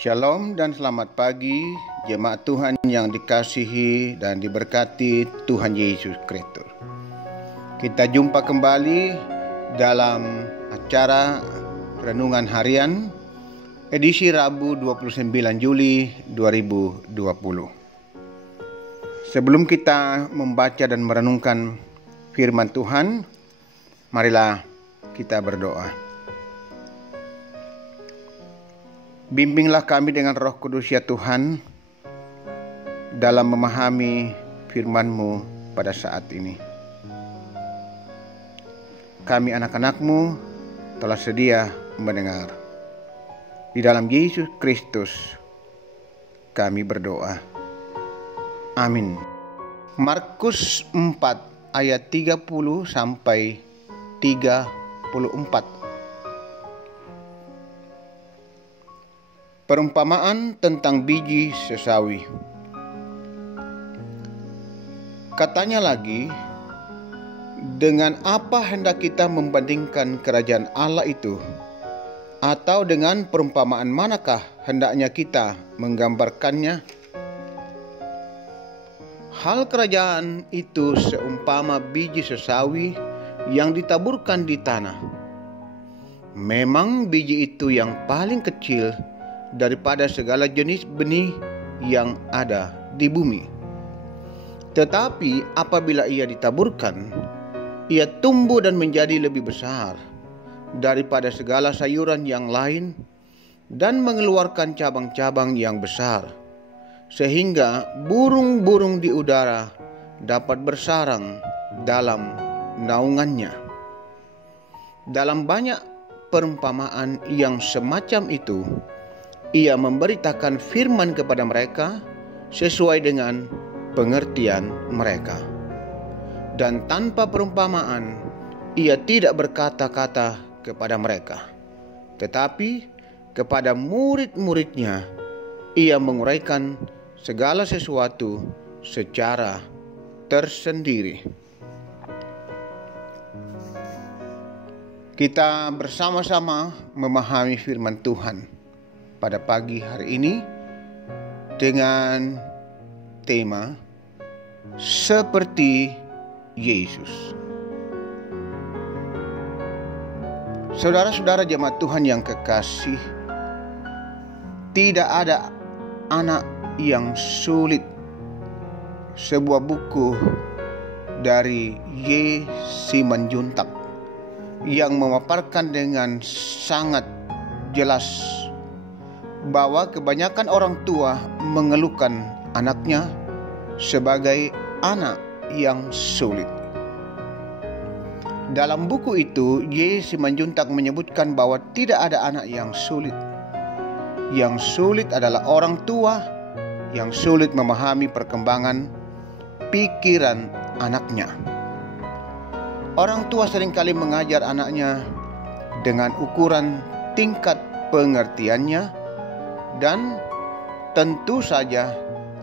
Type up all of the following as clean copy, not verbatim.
Shalom dan selamat pagi jemaat Tuhan yang dikasihi dan diberkati Tuhan Yesus Kristus. Kita jumpa kembali dalam acara Renungan Harian edisi Rabu 29 Juli 2020. Sebelum kita membaca dan merenungkan firman Tuhan, marilah kita berdoa. Bimbinglah kami dengan Roh Kudus ya Tuhan dalam memahami firman-Mu pada saat ini. Kami anak-anak-Mu telah sedia mendengar. Di dalam Yesus Kristus kami berdoa. Amin. Markus 4 ayat 30 sampai 34. Perumpamaan tentang biji sesawi. Katanya lagi, dengan apa hendak kita membandingkan kerajaan Allah itu? Atau dengan perumpamaan manakah hendaknya kita menggambarkannya? Hal kerajaan itu seumpama biji sesawi yang ditaburkan di tanah. Memang biji itu yang paling kecil daripada segala jenis benih yang ada di bumi. Tetapi apabila ia ditaburkan, ia tumbuh dan menjadi lebih besar daripada segala sayuran yang lain dan mengeluarkan cabang-cabang yang besar, sehingga burung-burung di udara dapat bersarang dalam naungannya. Dalam banyak perumpamaan yang semacam itu, ia memberitakan firman kepada mereka sesuai dengan pengertian mereka. Dan tanpa perumpamaan, ia tidak berkata-kata kepada mereka. Tetapi kepada murid-muridnya, ia menguraikan segala sesuatu secara tersendiri. Kita bersama-sama memahami firman Tuhan pada pagi hari ini dengan tema seperti Yesus. Saudara-saudara jemaat Tuhan yang kekasih, tidak ada anak yang sulit. Sebuah buku dari Y. Simanjuntak yang memaparkan dengan sangat jelas bahwa kebanyakan orang tua mengeluhkan anaknya sebagai anak yang sulit. Dalam buku itu, Y. Simanjuntak menyebutkan bahwa tidak ada anak yang sulit. Yang sulit adalah orang tua yang sulit memahami perkembangan pikiran anaknya. Orang tua seringkali mengajar anaknya dengan ukuran tingkat pengertiannya dan tentu saja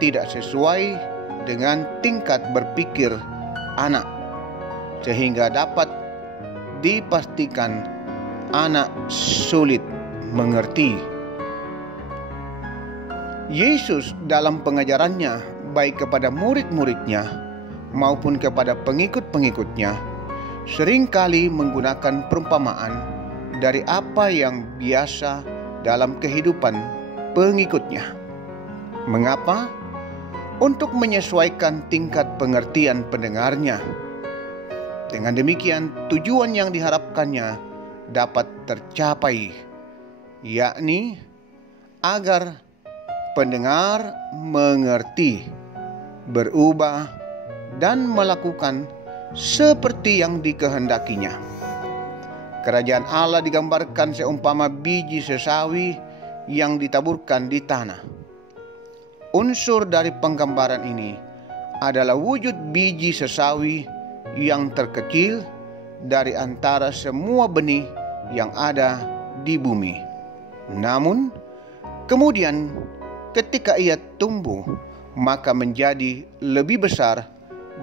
tidak sesuai dengan tingkat berpikir anak, sehingga dapat dipastikan anak sulit mengerti. Yesus dalam pengajarannya baik kepada murid-muridnya maupun kepada pengikut-pengikutnya seringkali menggunakan perumpamaan dari apa yang biasa dalam kehidupan pengikutnya. Mengapa? Untuk menyesuaikan tingkat pengertian pendengarnya. Dengan demikian, tujuan yang diharapkannya dapat tercapai, yakni agar pendengar mengerti, berubah, dan melakukan seperti yang dikehendakinya. Kerajaan Allah digambarkan seumpama biji sesawi yang ditaburkan di tanah. Unsur dari penggambaran ini adalah wujud biji sesawi yang terkecil dari antara semua benih yang ada di bumi. Namun, kemudian ketika ia tumbuh, maka menjadi lebih besar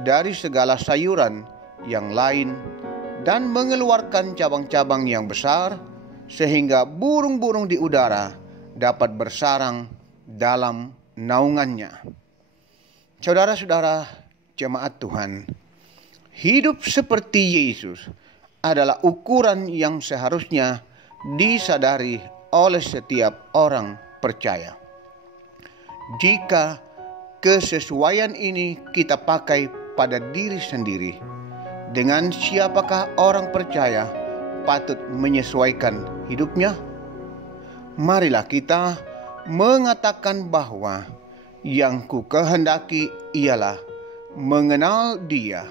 dari segala sayuran yang lain dan mengeluarkan cabang-cabang yang besar, sehingga burung-burung di udara dapat bersarang dalam naungannya. Saudara-saudara jemaat Tuhan, hidup seperti Yesus adalah ukuran yang seharusnya disadari oleh setiap orang percaya. Jika kesesuaian ini kita pakai pada diri sendiri, dengan siapakah orang percaya patut menyesuaikan hidupnya? Marilah kita mengatakan bahwa yang ku kehendaki ialah mengenal Dia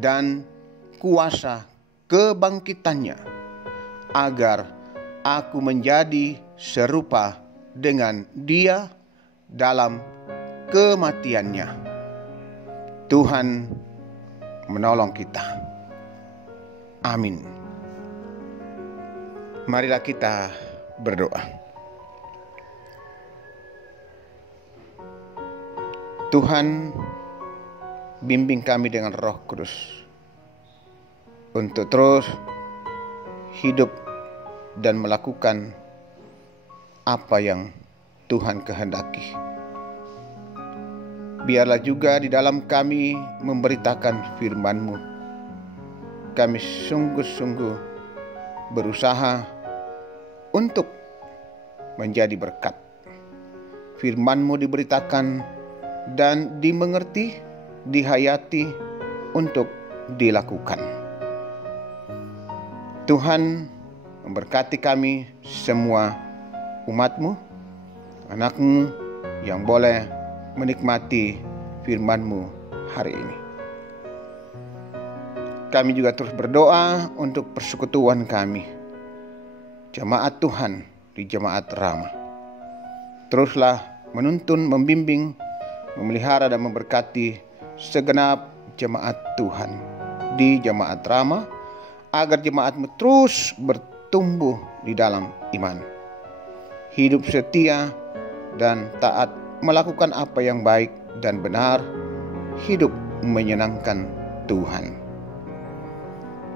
dan kuasa kebangkitannya, agar aku menjadi serupa dengan Dia dalam kematiannya. Tuhan menolong kita. Amin. Marilah kita berdoa. Tuhan, bimbing kami dengan Roh Kudus untuk terus hidup dan melakukan apa yang Tuhan kehendaki. Biarlah juga di dalam kami memberitakan firman-Mu. Kami sungguh-sungguh berusaha untuk menjadi berkat. Firman-Mu diberitakan dan dimengerti, dihayati untuk dilakukan. Tuhan memberkati kami semua umat-Mu, anak-Mu yang boleh menikmati firman-Mu hari ini. Kami juga terus berdoa untuk persekutuan kami, jemaat Tuhan di Jemaat Rama. Teruslah menuntun, membimbing, memelihara dan memberkati segenap jemaat Tuhan di Jemaat Rama, agar jemaat-Mu terus bertumbuh di dalam iman, hidup setia dan taat, melakukan apa yang baik dan benar, hidup menyenangkan Tuhan.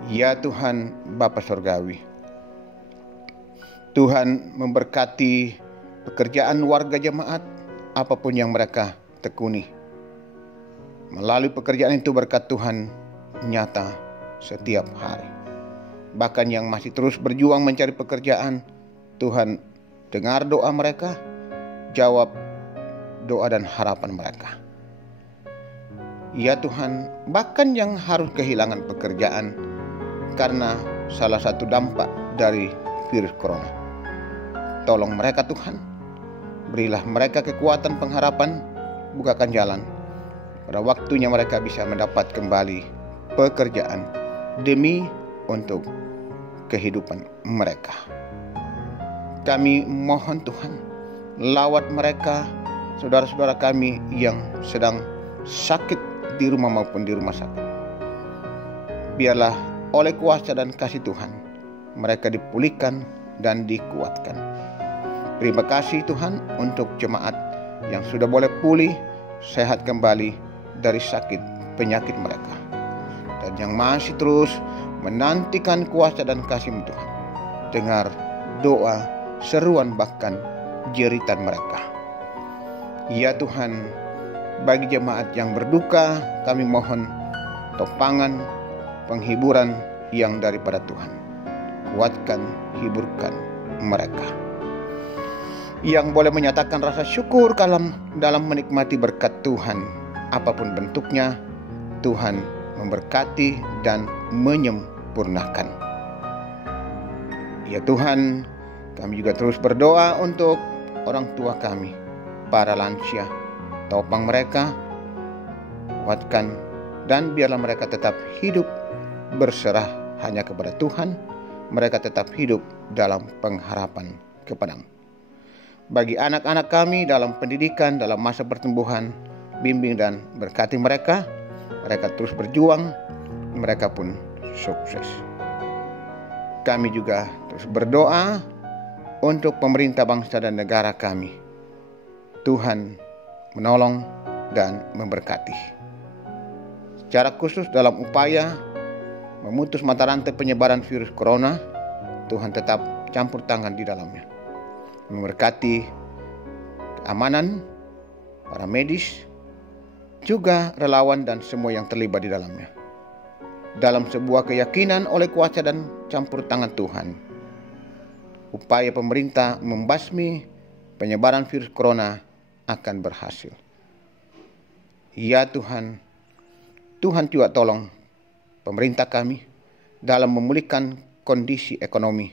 Ya Tuhan Bapa Surgawi, Tuhan memberkati pekerjaan warga jemaat apapun yang mereka tekuni. Melalui pekerjaan itu berkat Tuhan nyata setiap hari. Bahkan yang masih terus berjuang mencari pekerjaan, Tuhan dengar doa mereka, jawab doa dan harapan mereka. Ya Tuhan, bahkan yang harus kehilangan pekerjaan karena salah satu dampak dari virus corona, tolong mereka Tuhan, berilah mereka kekuatan pengharapan, bukakan jalan pada waktunya mereka bisa mendapat kembali pekerjaan demi untuk kehidupan mereka. Kami mohon Tuhan, lawat mereka, saudara-saudara kami yang sedang sakit di rumah maupun di rumah sakit. Biarlah oleh kuasa dan kasih Tuhan mereka dipulihkan dan dikuatkan. Terima kasih Tuhan untuk jemaat yang sudah boleh pulih, sehat kembali dari sakit penyakit mereka, dan yang masih terus menantikan kuasa dan kasih-Mu Tuhan. Dengar doa, seruan, bahkan jeritan mereka. Ya Tuhan, bagi jemaat yang berduka, kami mohon topangan, penghiburan yang daripada Tuhan. Kuatkan, hiburkan mereka. Yang boleh menyatakan rasa syukur dalam menikmati berkat Tuhan, apapun bentuknya, Tuhan memberkati dan menyempurnakan. Ya Tuhan, kami juga terus berdoa untuk orang tua kami, para lansia. Topang mereka, kuatkan, dan biarlah mereka tetap hidup berserah hanya kepada Tuhan. Mereka tetap hidup dalam pengharapan kepada-Mu. Bagi anak-anak kami dalam pendidikan, dalam masa pertumbuhan, bimbing dan berkati mereka. Mereka terus berjuang, mereka pun sukses. Kami juga terus berdoa untuk pemerintah bangsa dan negara kami. Tuhan menolong dan memberkati. Secara khusus dalam upaya memutus mata rantai penyebaran virus corona, Tuhan tetap campur tangan di dalamnya. memberkati keamanan, para medis, juga relawan dan semua yang terlibat di dalamnya. Dalam sebuah keyakinan oleh kuasa dan campur tangan Tuhan, upaya pemerintah membasmi penyebaran virus corona akan berhasil. Ya Tuhan, Tuhan juga tolong pemerintah kami dalam memulihkan kondisi ekonomi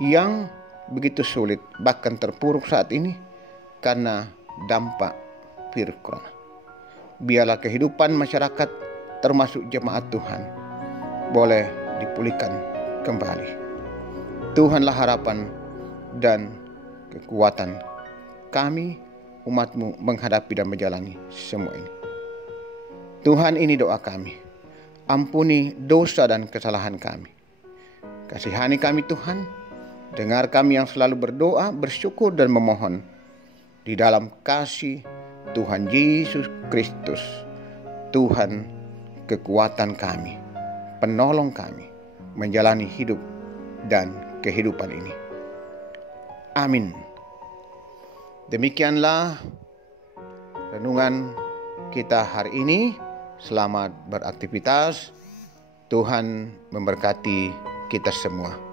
yang begitu sulit, bahkan terpuruk saat ini karena dampak virus corona. Biarlah kehidupan masyarakat termasuk jemaat Tuhan boleh dipulihkan kembali. Tuhanlah harapan dan kekuatan kami, umat-Mu, menghadapi dan menjalani semua ini. Tuhan, ini doa kami. Ampuni dosa dan kesalahan kami. Kasihani kami Tuhan. Dengar kami yang selalu berdoa, bersyukur dan memohon di dalam kasih Tuhan Yesus Kristus, Tuhan kekuatan kami, penolong kami menjalani hidup dan kehidupan ini. Amin. Demikianlah renungan kita hari ini. Selamat beraktivitas. Tuhan memberkati kita semua.